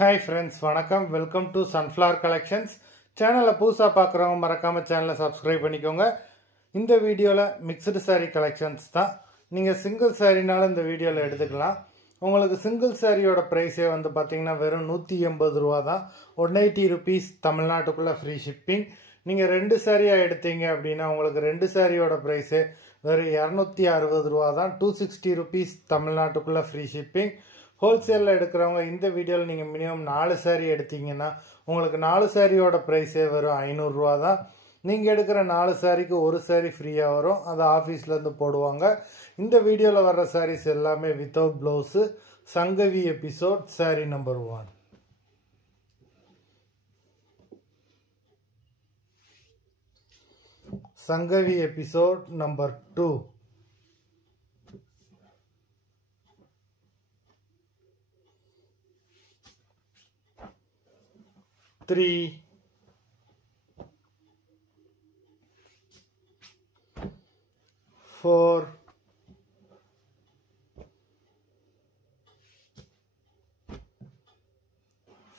Hi friends, வணக்கம். Welcome to Sunflower Collections. சேனலை புதுசாக பார்க்குறவங்க மறக்காமல் சேனலை சப்ஸ்கிரைப் பண்ணிக்கோங்க. இந்த வீடியோவில் மிக்சடு சாரீ கலெக்ஷன்ஸ் தான். நீங்கள் சிங்கிள் சாரீனாலும் இந்த வீடியோவில் எடுத்துக்கலாம். உங்களுக்கு சிங்கிள் சாரியோட ப்ரைஸே வந்து பார்த்தீங்கன்னா வெறும் 180 ரூபா தான். 180 ருபீஸ் தமிழ்நாட்டுக்குள்ளே ஃப்ரீ ஷிப்பிங். நீங்கள் 2 சாரியாக எடுத்தீங்க அப்படின்னா உங்களுக்கு 2 சாரியோட ப்ரைஸே வெறும் 260 ரூபா தான். 260 ருபீஸ் தமிழ்நாட்டுக்குள்ளே ஃப்ரீ ஷிப்பிங். ஹோல்சேலில் எடுக்கிறவங்க இந்த வீடியோவில் நீங்கள் மினிமம் 4 சாரீ எடுத்தீங்கன்னா உங்களுக்கு 4 சாரியோட ப்ரைஸே வரும் 500 ரூபா தான். நீங்கள் எடுக்கிற 4 சாரிக்கு ஒரு சாரீ ஃப்ரீயாக வரும். அது ஆஃபீஸ்லேருந்து போடுவாங்க. இந்த வீடியோவில் வர்ற சாரீஸ் எல்லாமே without blouse. Sangavi episode sari number 1. Sangavi episode number 2. 3, 4,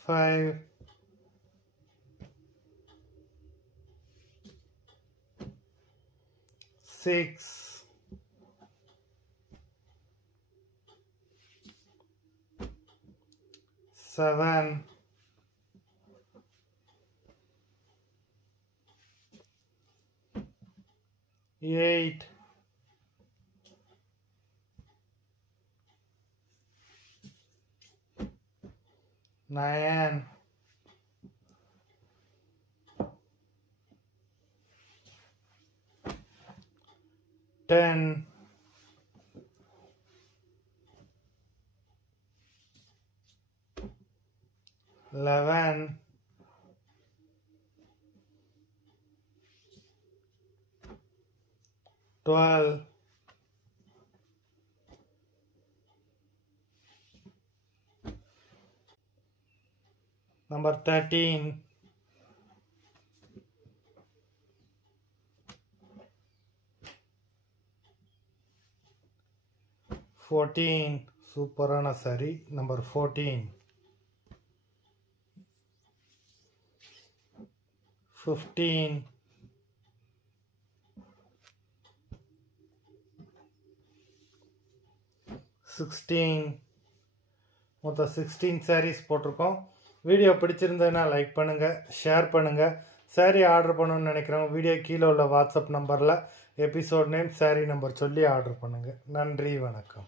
5, 6, 7, 8, 9, 10, 11, 12, 13, 14, சூப்பரான சாரி நம்பர் 14, 15, 16, மொத்தம் 16 சாரீஸ் போட்டிருக்கோம். வீடியோ பிடிச்சிருந்ததுன்னா லைக் பண்ணுங்கள், ஷேர் பண்ணுங்கள். சாரீ ஆர்டர் பண்ணணும்னு நினைக்கிறவங்க வீடியோ கீழே உள்ள வாட்ஸ்அப் நம்பரில் எபிசோட் நேம் சாரீ நம்பர் சொல்லி ஆர்டர் பண்ணுங்கள். நன்றி, வணக்கம்.